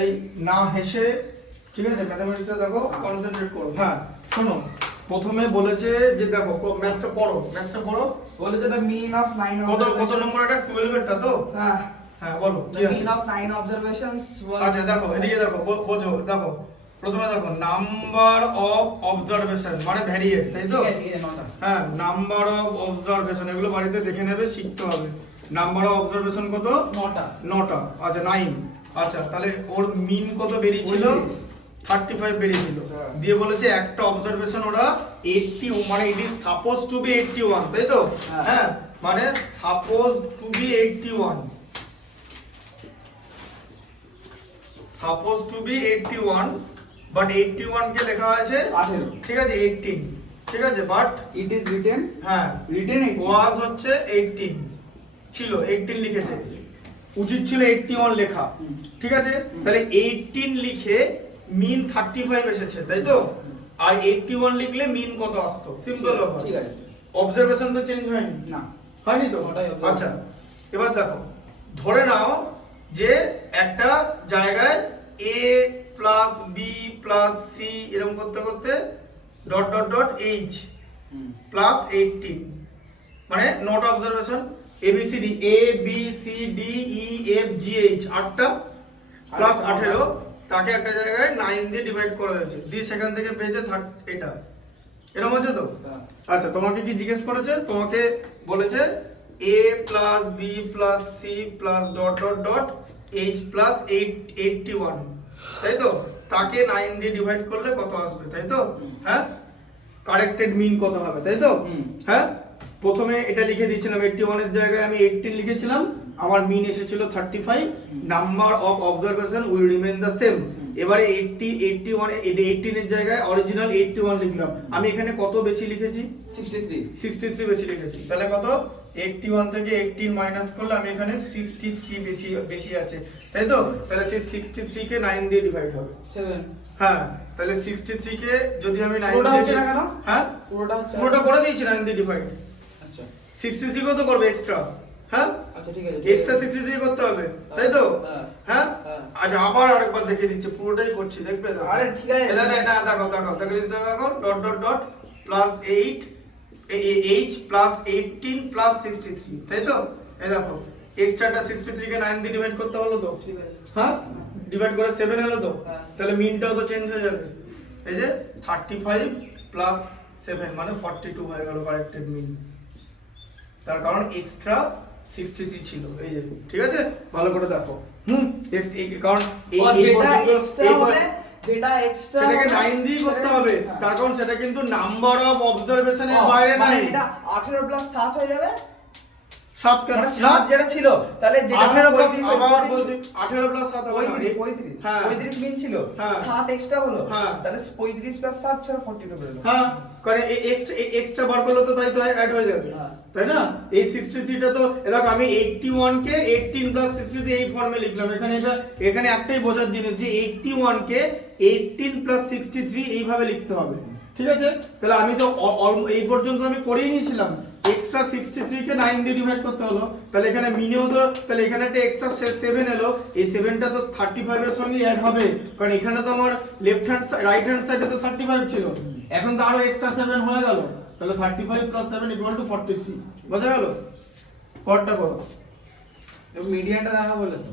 এই না হেসে, ঠিক আছে, ম্যাথমেটিক্সে দেখো কনসেন্ট্রেট করো। হ্যাঁ শোনো, প্রথমে বলেছে যে দেখো ম্যাথটা পড়ো, বলেছে the mean of 9 কত নম্বর এটা 12 এরটা তো? হ্যাঁ হ্যাঁ বলো the mean of 9 observations was আচ্ছা দেখো এদিকে দেখো, বোঝো দেখো, প্রথমে দেখো নাম্বার অফ অবজারভেশন মানে ভ্যারিয়েট, তাই তো? ঠিক আছে নটা। হ্যাঁ নাম্বার অফ অবজারভেশন, এগুলো বাড়িতে দেখে নেবে, শিখতে হবে। নাম্বার অফ অবজারভেশন কত? 9টা। আচ্ছা 9। আচ্ছা তাহলে ওর মিন কত বেরিয়েছিল? 35 বেরিয়েছিল। দিয়ে বলেছে একটা অবজারভেশন ওরা 80, মানে it is suppose to be 81, তাই তো? হ্যাঁ মানে suppose to be 81, suppose to be 81, but 81 কে লেখা হয়েছে 18, ঠিক আছে 18, ঠিক আছে, বাট it is written হ্যাঁ 18 ওয়াজ হচ্ছে 18 ছিল, 18 লিখেছে, উচিত ছিল 81 লেখা, ঠিক আছে? তাহলে 18 লিখে মিন 35 এসেছে, তাই তো? আর 81 লিখলে মিন কত আসতো? সিম্পল ব্যাপার। ঠিক আছে, অবজারভেশন তো চেঞ্জ হয়নি না হয়নি তো? ওটাই observation। আচ্ছা এবার দেখো, ধরে নাও যে একটা জায়গায় a plus B plus C এরকম করতে করতে dot dot dot H plus 18, মানে not observation ABCD A B C D E F G H 8টা প্লাস 18, তাকে একটা জায়গায় 9 দিয়ে ডিভাইড করা হয়েছে, দিয়ে সেখান থেকে পেয়েছে এটা, এরকম হচ্ছে তো? আচ্ছা তোমাকে কি জিজ্ঞেস করেছে? তোমাকে বলেছে a plus B plus C plus dot dot dot H plus 81, তাই তো? তাকে 9 দিয়ে ডিভাইড করলে কত আসবে, তাই তো? হ্যাঁ কারেক্টেড মিন কত হবে, তাই তো? হ্যাঁ প্রথমে এটা লিখে দিয়েছিলাম 81 এর জায়গায় আমি 18 লিখেছিলাম, আমার মিন এসেছিল 35, number of observation will remain the same. এবারে 81 এর জায়গায় অরিজিনাল 81 লিখলাম, আমি এখানে কত বেশি লিখেছি? 63 বেশি লিখেছি, তাহলে কত? 81 থেকে 18 মাইনাস করলে আমি এখানে 63 বেশি আছে, তাই তো? তাহলে সেই 63 কে 9 দিয়ে ডিভাইড হবে 7। হ্যাঁ তাহলে 63 কে যদি আমি 9 পুরোটা দিয়ে হচ্ছে না কেন? হ্যাঁ পুরোটা করে দিয়েছি 9 দিয়ে ডিভাইড। আচ্ছা 63 কত করবে এক্সট্রা? হ্যাঁ আচ্ছা ঠিক আছে, এক্সট্রা 63 করতে হবে, তাই তো? হ্যাঁ আচ্ছা আবার আরেকবার দেখিয়ে দিচ্ছি, পুরোটাই করছি, দেখবে তো? আরে ঠিক আছে, এটা না দেখো dot dot dot plus 8 H plus 18 plus 63, তাই তো? এই দেখো এক্সট্রাটা 63 কে 9 দিয়ে ডিভাইড করতে হলো তো? ঠিক আছে হ্যাঁ ডিভাইড করে 7 হলো তো? হ্যাঁ। তাহলে মিনটাও তো চেঞ্জ হয়ে যাবে, এই যে 35 প্লাস 7 মানে 42 হয়ে গেল কারেক্টেড মিন, তার কারণ এক্সট্রা 63 ছিল, এই যে, ঠিক আছে? ভালো করে দেখো। কারণ যেটা এক্সট্রা হবে, যেটা এক্সট্রা সেটাকে 9 দিয়ে করতে হবে, তার কারণ সেটা কিন্তু নাম্বার অফ অবজারভেশনের বাইরে মানে নাই। এটা 18 প্লাস 7 হয়ে যাবে, 7 কেন? মানে 7 যেটা ছিল, তাহলে যেটা 18 প্লাস 35 আবার বলছি 18 প্লাস 7 হবে না? 35 হ্যাঁ 35 মিন ছিল, হ্যাঁ। 7 এক্সট্রা হলো, হ্যাঁ। তাহলে 35 প্লাস 7 ছেড়ে 42 করে দাও। হ্যাঁ কারণ এক্সট্রা বার করলে তো তাই তো অ্যাড হয়ে যাবে, হ্যাঁ। তাই না? এই 63টা তো দেখো আমি 81 কে 18 প্লাস 63 এই ফর্মে লিখলাম, এখানে একটাই বোঝার জিনিস যে 81 কে 18 প্লাস 63 এইভাবে লিখতে হবে, ঠিক আছে? তাহলে আমি তো এই পর্যন্ত আমি করেই নিয়েছিলাম, এক্সট্রা 63 কে 9 দিয়ে ডিভাইড করতে হলো, তাহলে এখানে মিনেও তো, তাহলে এখানে একটা এক্সট্রা 7 এলো, এই 7টা তো 35 এর সঙ্গে অ্যাড হবে, কারণ এখানে তো আমার লেফট হ্যান্ড রাইট হ্যান্ড সাইডে তো 35 ছিল, এখন তো আরো এক্সট্রা 7 হয়ে গেল, তাহলে 35 প্লাস 7 ইকুয়াল টু 43, বোঝা গেল? পরটা করো। মিডিয়ানটা দেখা বলে তো